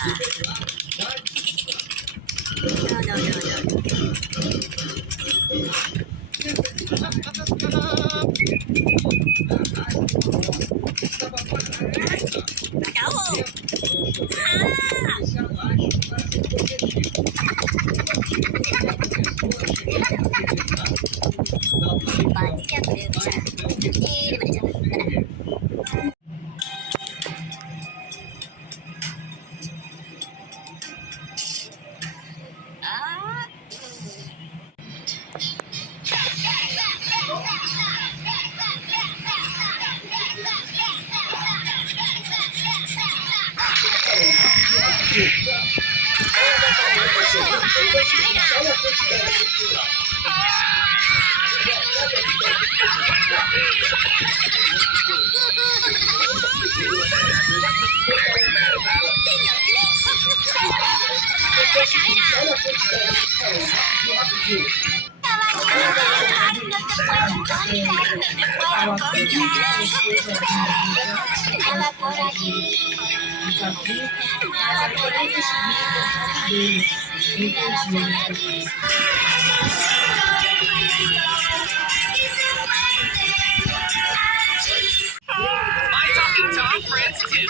No, no, no, no. Acabou! Batia preta. Ah, ela por aqui, ela por allá, ela por aqui. My Talking Tom friends too.